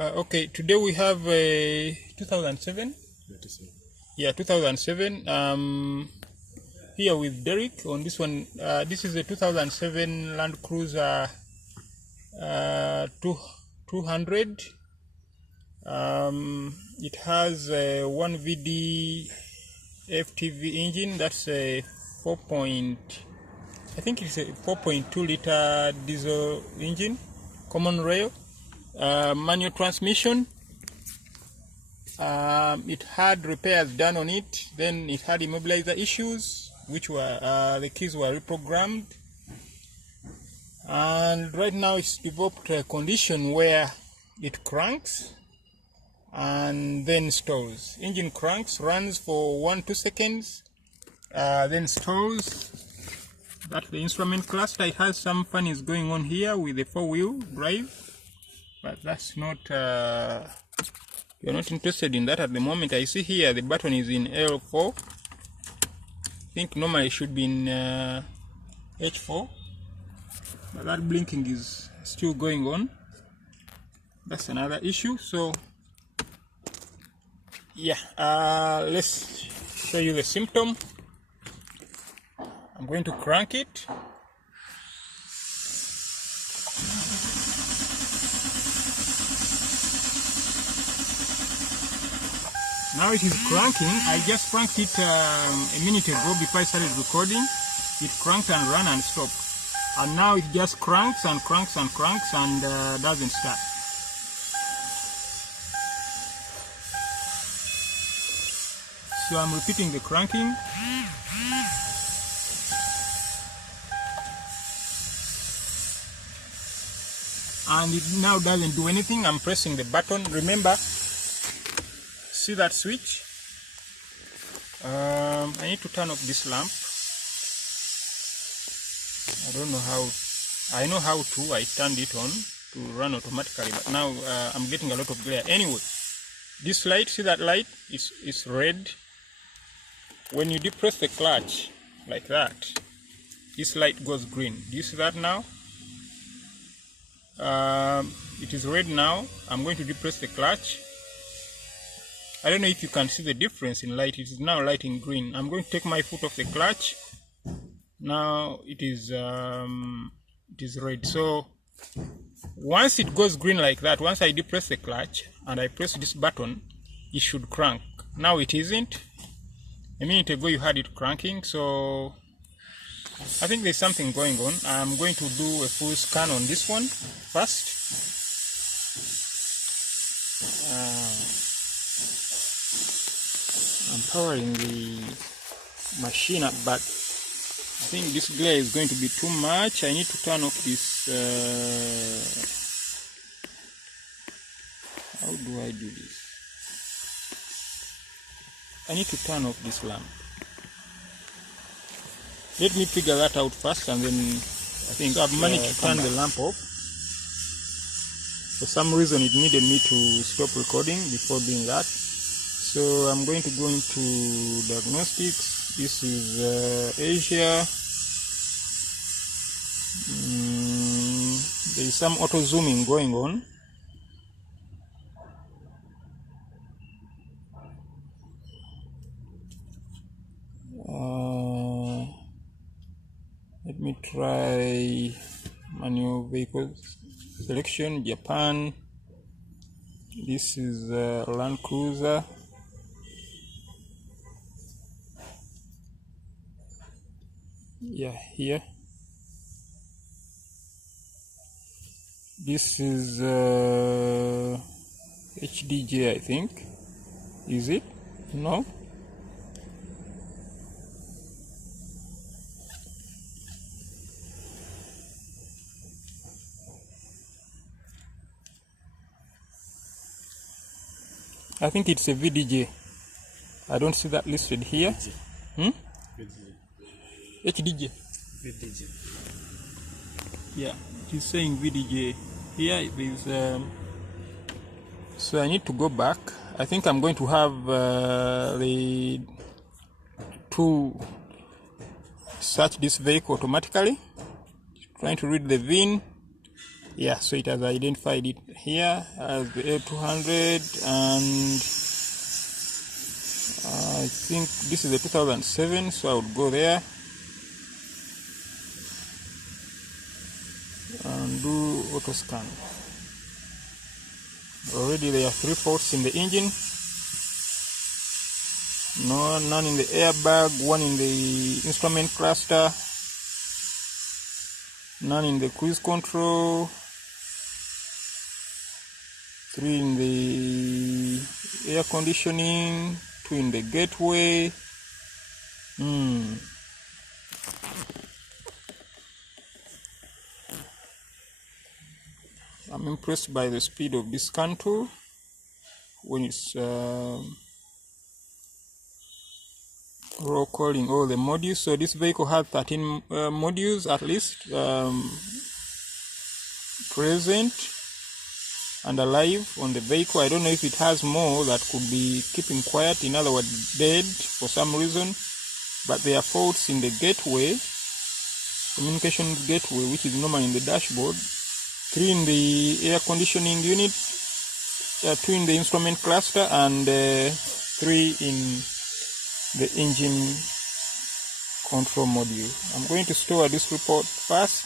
Okay, today we have a 2007. Yeah, 2007. Here with Derek on this one. This is a 2007 LandCruiser 200. It has a 1VD FTV engine. That's a 4.2 liter diesel engine, common rail, manual transmission. It had repairs done on it. Then it had immobilizer issues, which were the keys were reprogrammed, and right now it's developed a condition where it cranks and then stalls. Engine cranks, runs for 1-2 seconds, then stalls. That's the instrument cluster. It has some funnies going on here with the 4-wheel drive, but that's not you're not interested in that at the moment. I see here the button is in L4. I think normally it should be in H4, but that blinking is still going on. That's another issue. So yeah, let's show you the symptom. I'm going to crank it. Now it is cranking. I just cranked it a minute ago before I started recording. It cranked and ran and stopped. And now it just cranks and cranks and cranks and doesn't start. So I'm repeating the cranking. And it now doesn't do anything. I'm pressing the button. Remember, see that switch? I need to turn off this lamp. I don't know how. I know how to. I turned it on to run automatically, but now I'm getting a lot of glare. Anyway, this light, see that light? It's red. When you depress the clutch like that, this light goes green. Do you see that now? It is red now. I'm going to depress the clutch. I don't know if you can see the difference in light. It is now lighting green. I'm going to take my foot off the clutch. Now it is red. So once it goes green like that, once I depress the clutch and I press this button, it should crank. Now it isn't. A minute ago you had it cranking, so I think there's something going on. I'm going to do a full scan on this one first. I'm powering the machine up, but I think this glare is going to be too much. I need to turn off this. How do I do this? I need to turn off this lamp. Let me figure that out first, and then I think I've managed to turn the lamp off. For some reason it needed me to stop recording before doing that. So I'm going to go into diagnostics. This is Asia. There is some auto zooming going on. Let me try manual vehicle selection, Japan. This is LandCruiser. Yeah, here. This is HDJ, I think. Is it? No? I think it's a VDJ. I don't see that listed here. HDJ. VDJ. Yeah, it is saying VDJ. Here it is. So I need to go back. I think I'm going to have the to search this vehicle automatically. Trying to read the VIN. Yeah, so it has identified it here as the A200, and I think this is the 2007, so I would go there and do auto scan. Already there are 3 faults in the engine. None in the airbag, 1 in the instrument cluster, none in the cruise control, 3 in the air conditioning, 2 in the gateway. I'm impressed by the speed of this scan tool when it's roll calling all the modules. So this vehicle has 13 modules at least present and alive on the vehicle. I don't know if it has more that could be keeping quiet, in other words dead for some reason, but there are faults in the gateway, communication gateway, which is normal in the dashboard, 3 in the air conditioning unit, 2 in the instrument cluster, and 3 in the engine control module. I'm going to store this report first.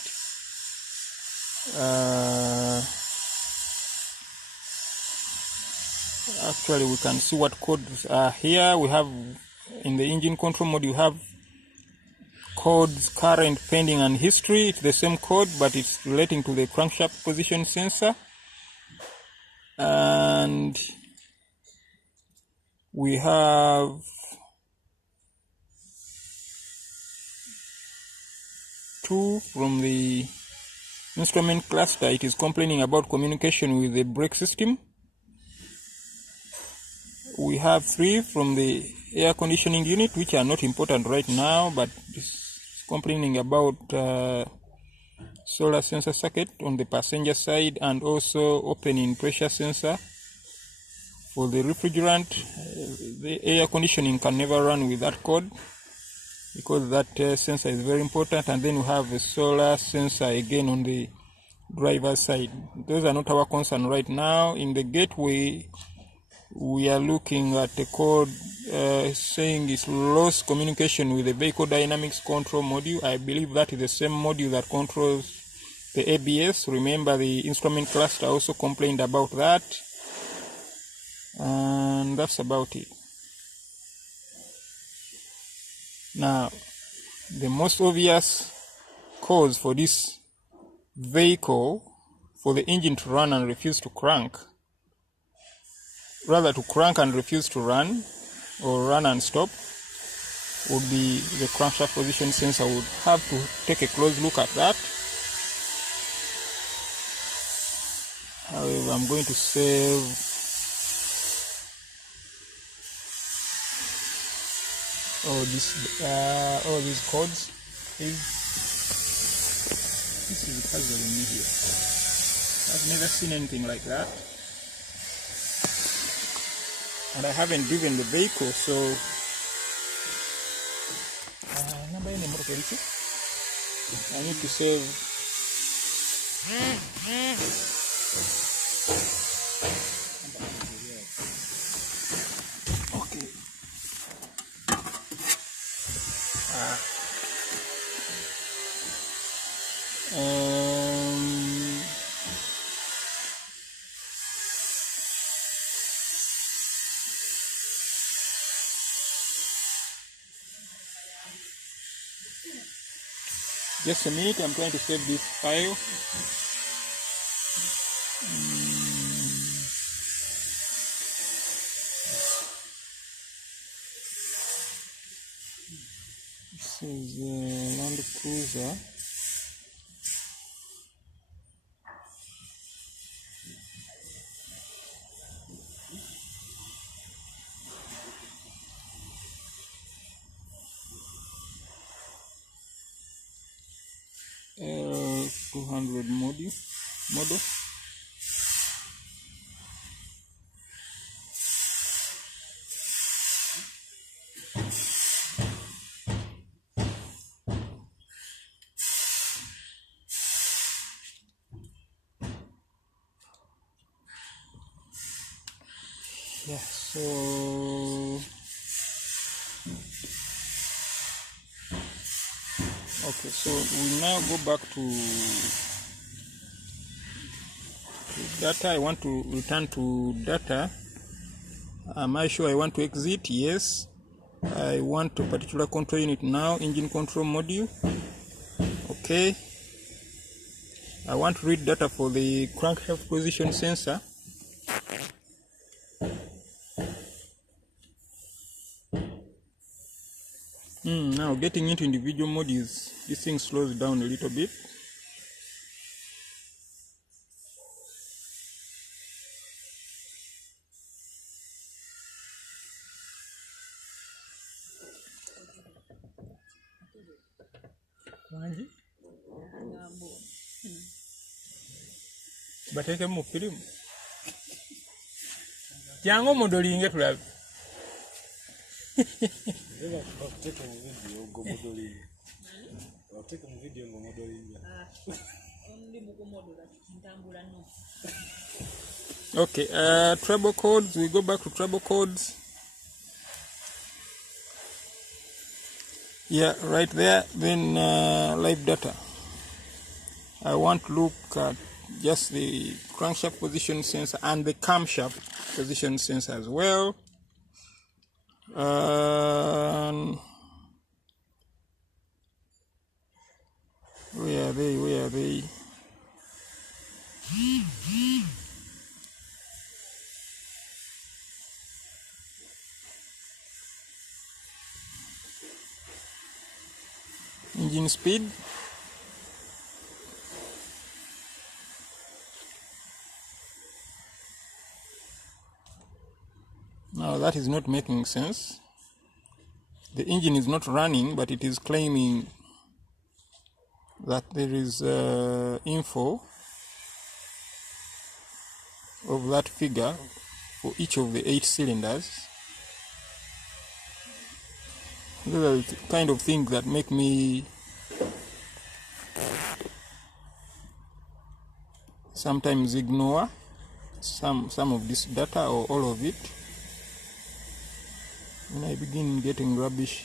Actually, we can see what codes are here. We have in the engine control module, we have codes current, pending, and history. It's the same code, but it's relating to the crankshaft position sensor. And we have two from the instrument cluster. It is complaining about communication with the brake system. We have 3 from the air conditioning unit, which are not important right now, but it's complaining about solar sensor circuit on the passenger side, and also opening pressure sensor for the refrigerant. The air conditioning can never run with that code because that sensor is very important. And then we have a solar sensor again on the driver's side. Those are not our concern right now. In the gateway, we are looking at a code saying it's lost communication with the vehicle dynamics control module. I believe that is the same module that controls the ABS. Remember, the instrument cluster also complained about that. And that's about it. Now, the most obvious cause for this vehicle, for the engine to run and refuse to crank, rather to crank and refuse to run, or run and stop, would be the crankshaft position sensor. Would have to take a close look at that. However, I'm going to save all these codes. This is puzzling me here. I've never seen anything like that, and I haven't driven the vehicle, so I need to save. Okay. Just a minute, I'm trying to save this file. This is LandCruiser. L200 model. Yeah, so okay, so we now go back to data. I want to return to data. Am I sure I want to exit? Yes. I want to particular control unit now, engine control module. Okay. I want to read data for the crankshaft position sensor. Now getting into individual modules, this thing slows down a little bit. Bateke mu film. Jango modeling tulabe. Okay, trouble codes. We go back to trouble codes. Yeah, right there. Then live data. I want to look at just the crankshaft position sensor and the camshaft position sensor as well. Where are they? Where are they? Engine speed. Now that is not making sense. The engine is not running, but it is claiming that there is info of that figure for each of the 8 cylinders. Those are the kind of things that make me sometimes ignore some of this data or all of it when I begin getting rubbish.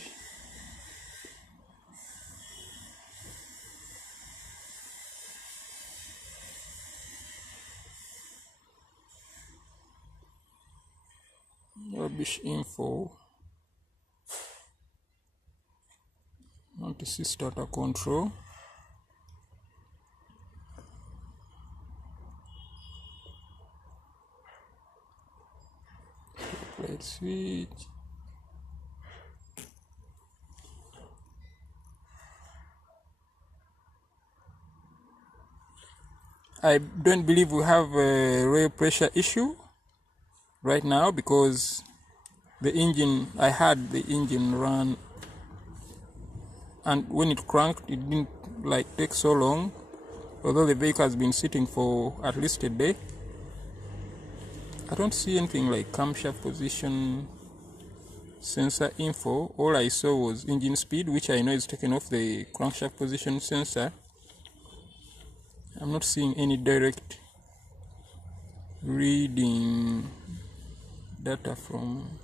Rubbish info. I want to see starter control. Light switch. I don't believe we have a rail pressure issue right now because the engine, I had the engine run, and when it cranked, it didn't take so long, although the vehicle has been sitting for at least a day. I don't see anything like camshaft position sensor info. All I saw was engine speed, which I know is taken off the crankshaft position sensor. I'm not seeing any direct reading data from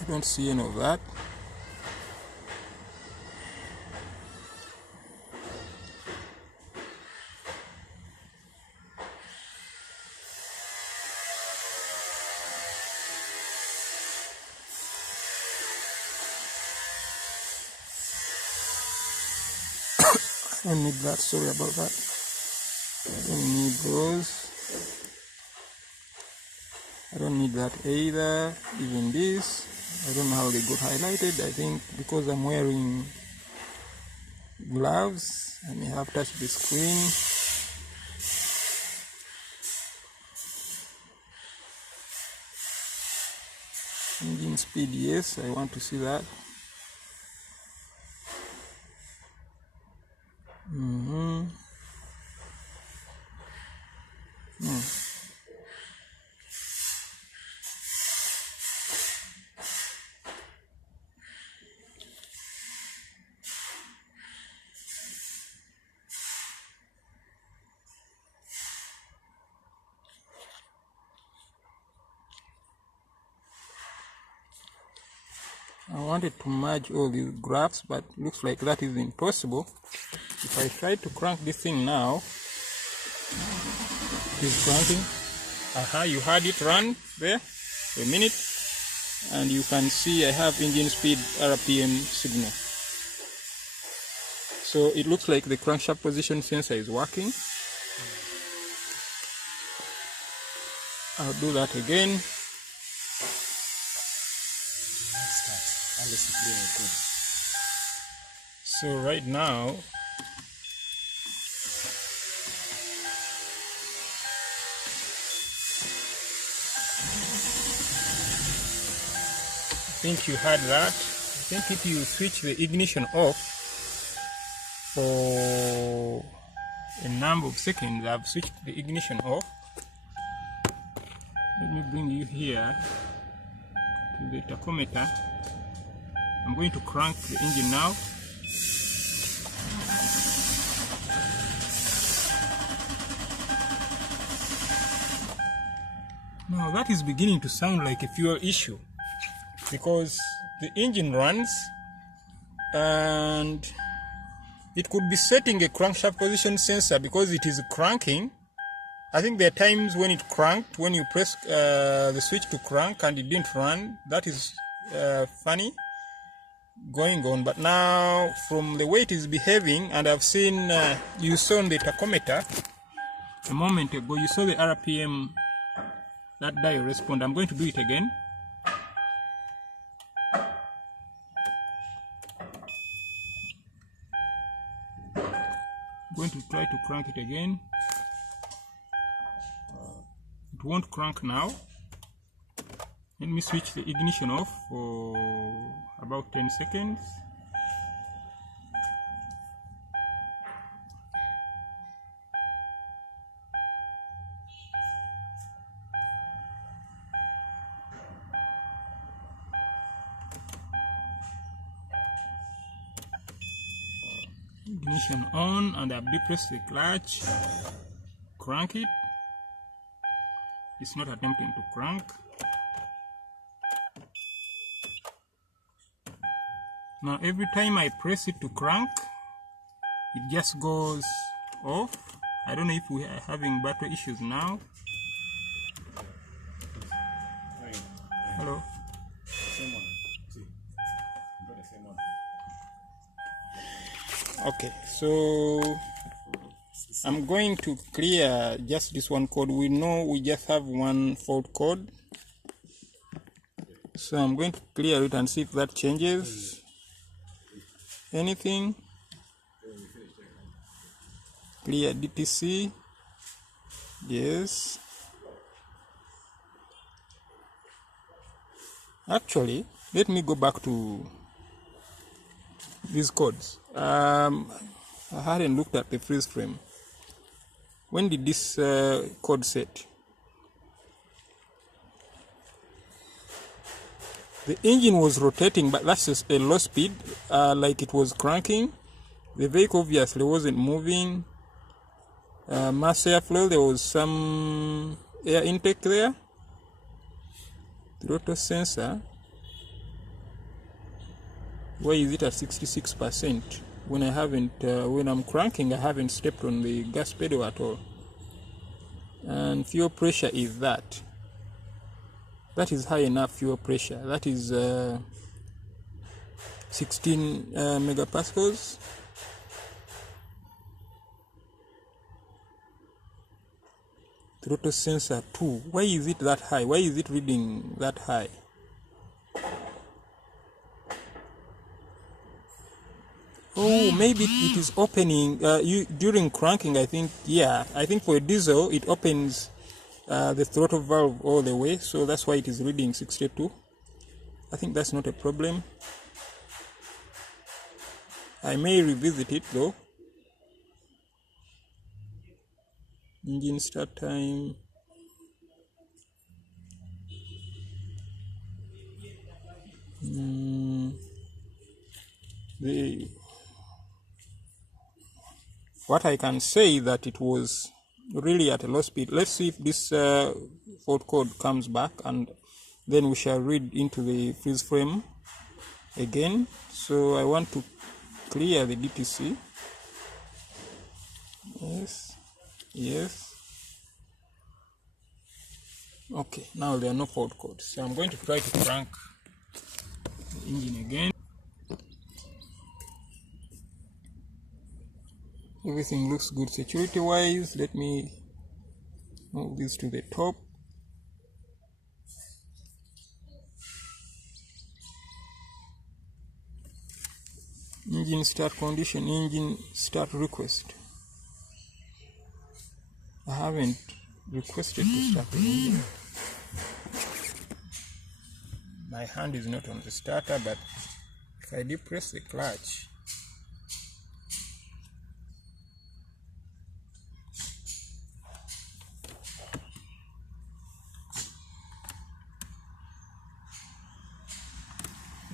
I don't see any of that. I don't need that, sorry about that. I don't need those. I don't need that either, even this. I don't know how they got highlighted. I think because I'm wearing gloves, I may have touched the screen. Engine speed, yes, I want to see that. I wanted to merge all these graphs, but looks like that is impossible. If I try to crank this thing now, it is cranking. You had it run there for a minute, and you can see I have engine speed RPM signal. So it looks like the crankshaft position sensor is working. I'll do that again. So right now, I think you had that. I think if you switch the ignition off for a number of seconds, I've switched the ignition off. Let me bring you here to the tachometer. I'm going to crank the engine now. Now that is beginning to sound like a fuel issue, because the engine runs and it could be setting a crankshaft position sensor because it is cranking. I think there are times when it cranked, when you press the switch to crank and it didn't run. That is funny going on. But now, from the way it is behaving, and I've seen, you saw on the tachometer a moment ago, you saw the RPM, that dial respond. I'm going to do it again. I'm going to try to crank it again. It won't crank now. Let me switch the ignition off for about 10 seconds. Ignition on, and I've depressed the clutch. Crank it. It's not attempting to crank. Now every time I press it to crank, it just goes off. I don't know if we are having battery issues now. Hello. Okay, so I'm going to clear just this one code. We know we just have one fault code, so I'm going to clear it and see if that changes anything. Clear DTC. Yes. Actually, let me go back to these codes. I hadn't looked at the freeze frame. When did this code set? The engine was rotating, but that's just a low speed, like it was cranking. The vehicle obviously wasn't moving. Mass airflow, there was some air intake there. Throttle sensor, why is it at 66%? When I haven't, when I'm cranking, I haven't stepped on the gas pedal at all. And fuel pressure is that. That is high enough fuel pressure. That is 16 megapascals. Throttle sensor 2. Why is it that high? Why is it reading that high? Oh, maybe it is opening during cranking. I think, yeah, I think for a diesel it opens the throttle valve all the way, so that's why it is reading 62. I think that's not a problem. I may revisit it though. Engine start time. What I can say that it was really at a low speed. Let's see if this fault code comes back, and then we shall read into the freeze frame again. So I want to clear the DTC. Yes. Okay, now there are no fault codes. So I'm going to try to crank the engine again. Everything looks good security wise. Let me move this to the top. Engine start condition, engine start request. I haven't requested to start the engine. My hand is not on the starter, but if I depress the clutch,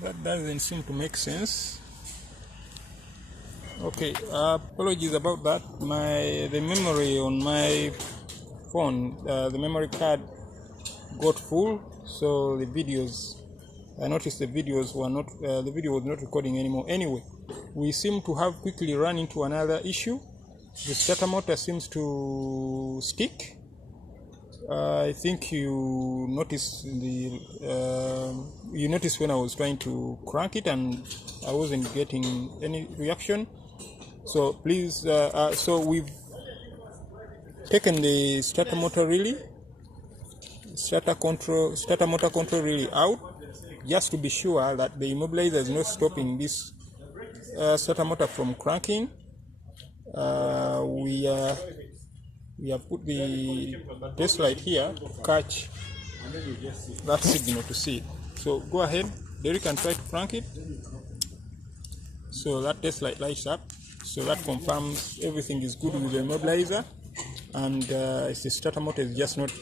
that doesn't seem to make sense. Okay, apologies about that. The memory on my phone, the memory card got full, so the videos, I noticed the videos were not, the video was not recording anymore. Anyway, we seem to have quickly run into another issue. The starter motor seems to stick. I think you noticed when I was trying to crank it and I wasn't getting any reaction. So please, so we've taken the starter motor relay, starter motor control relay out, just to be sure that the immobilizer is not stopping this starter motor from cranking. We have put the test light here to catch that signal to see it. So go ahead, Derek, and try to crank it. So that test light lights up. So that confirms everything is good with the immobilizer, and the starter motor is just not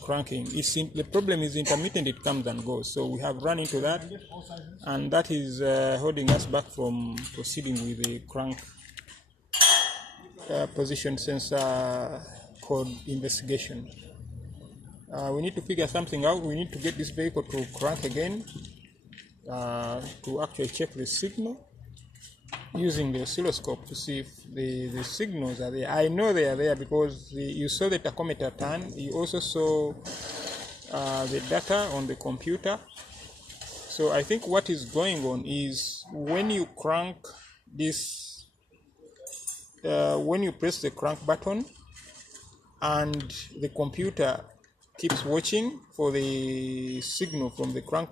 cranking. The problem is intermittent, it comes and goes. So we have run into that, and that is holding us back from proceeding with the crank position sensor code investigation. We need to figure something out. We need to get this vehicle to crank again to actually check the signal using the oscilloscope to see if the signals are there. I know they are there because you saw the tachometer turn. You also saw the data on the computer. So I think what is going on is when you crank this, when you press the crank button and the computer keeps watching for the signal from the crank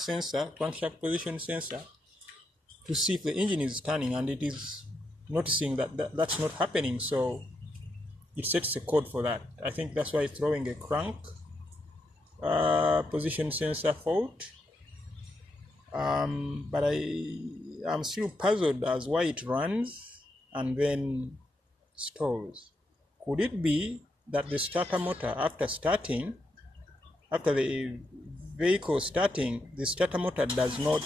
sensor, crankshaft position sensor, to see if the engine is turning, and it is noticing that's not happening, so it sets a code for that. I think that's why it's throwing a crank position sensor fault. But I'm still puzzled as why it runs and then stalls. Could it be that the starter motor, after the vehicle starting, the starter motor does not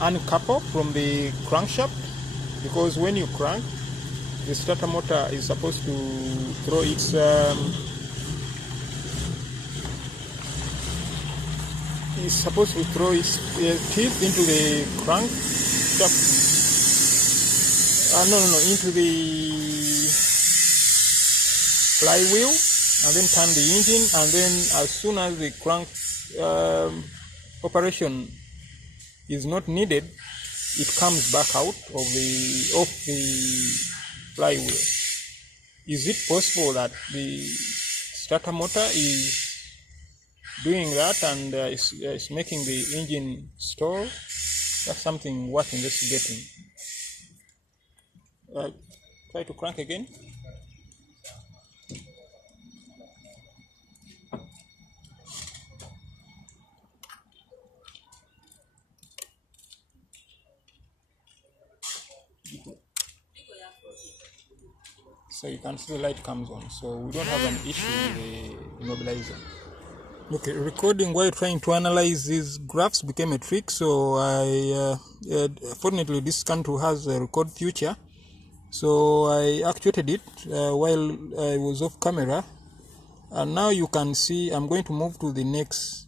uncouple from the crankshaft? Because when you crank, the starter motor is supposed to throw its teeth into the crankshaft. Into the flywheel, and then turn the engine, and then as soon as the crank operation is not needed, it comes back out of the flywheel. Is it possible that the starter motor is doing that and is making the engine stall? That's something worth investigating. Try to crank again. So you can see the light comes on, so we don't have an issue with the immobilizer. Okay, recording while trying to analyze these graphs became a trick, so fortunately this Cantu has a record feature. So I actuated it while I was off camera, and now you can see I'm going to move to the next.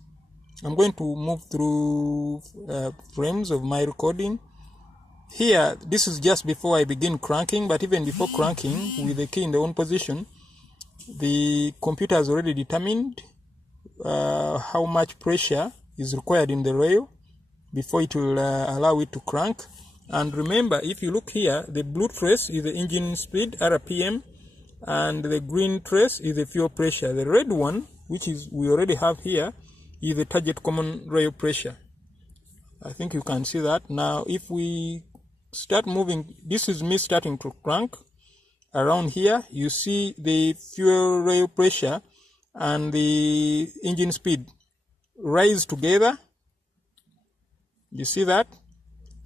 I'm going to move through frames of my recording. Here, this is just before I begin cranking, but even before cranking, with the key in the on position, the computer has already determined how much pressure is required in the rail before it will allow it to crank. And remember, if you look here, the blue trace is the engine speed, RPM, and the green trace is the fuel pressure. The red one, which is we already have here, is the target common rail pressure. I think you can see that. Now, if we start moving, this is me starting to crank. Around here, you see the fuel rail pressure and the engine speed rise together. You see that?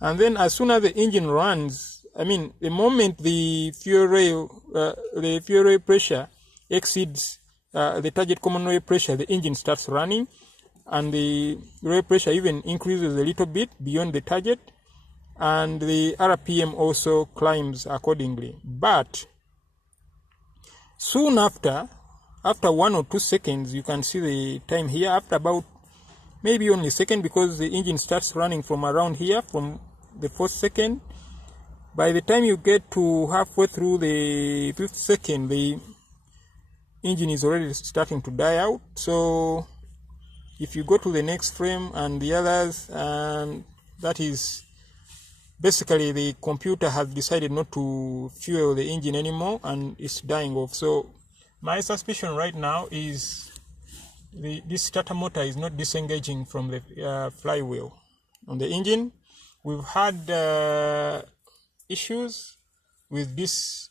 And then as soon as the engine runs, the moment the fuel rail pressure exceeds the target common rail pressure, the engine starts running, and the rail pressure even increases a little bit beyond the target, and the RPM also climbs accordingly. But soon after 1 or 2 seconds, you can see the time here, after about maybe only a second, because the engine starts running from around here, from the 4th second. By the time you get to halfway through the 5th second, the engine is already starting to die out. So if you go to the next frame and the others, and that is basically the computer has decided not to fuel the engine anymore and it's dying off. So my suspicion right now is this starter motor is not disengaging from the flywheel on the engine. We've had issues with this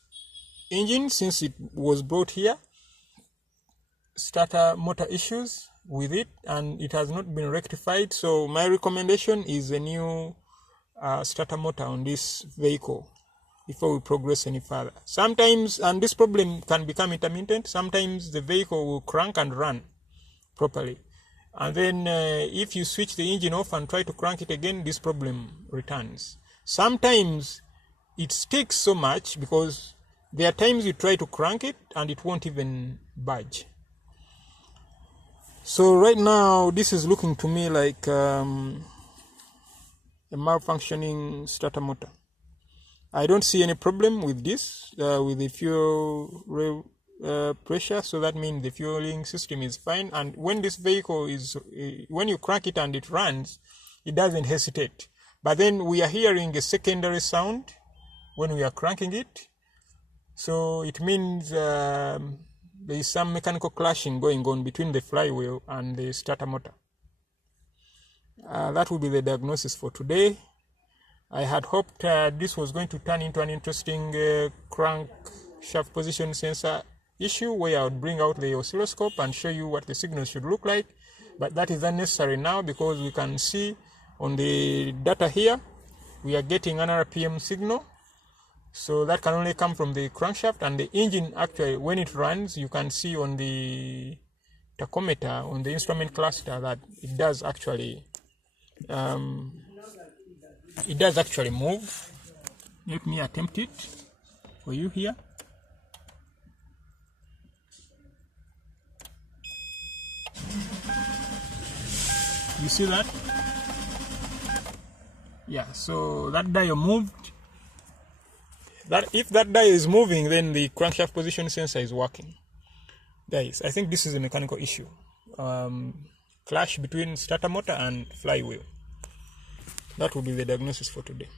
engine since it was brought here, starter motor issues with it, and it has not been rectified. So my recommendation is a new starter motor on this vehicle before we progress any further. Sometimes, and this problem can become intermittent, sometimes the vehicle will crank and run properly, and then if you switch the engine off and try to crank it again, this problem returns. Sometimes it sticks so much because there are times you try to crank it and it won't even budge. So right now this is looking to me like a malfunctioning starter motor. I don't see any problem with this, with the fuel rail pressure, so that means the fueling system is fine. And when this vehicle is, when you crank it and it runs, it doesn't hesitate. But then we are hearing a secondary sound when we are cranking it, so it means there is some mechanical clashing going on between the flywheel and the starter motor. That will be the diagnosis for today. I had hoped this was going to turn into an interesting crankshaft position sensor issue where I would bring out the oscilloscope and show you what the signal should look like, but that is unnecessary now because we can see on the data here we are getting an RPM signal, so that can only come from the crankshaft. And the engine, actually when it runs, you can see on the tachometer on the instrument cluster that it does actually move. Let me attempt it for you here. You see that? Yeah, so that dial moved. That if that dial is moving, then the crankshaft position sensor is working. Guys, I think this is a mechanical issue. Clash between starter motor and flywheel. That will be the diagnosis for today.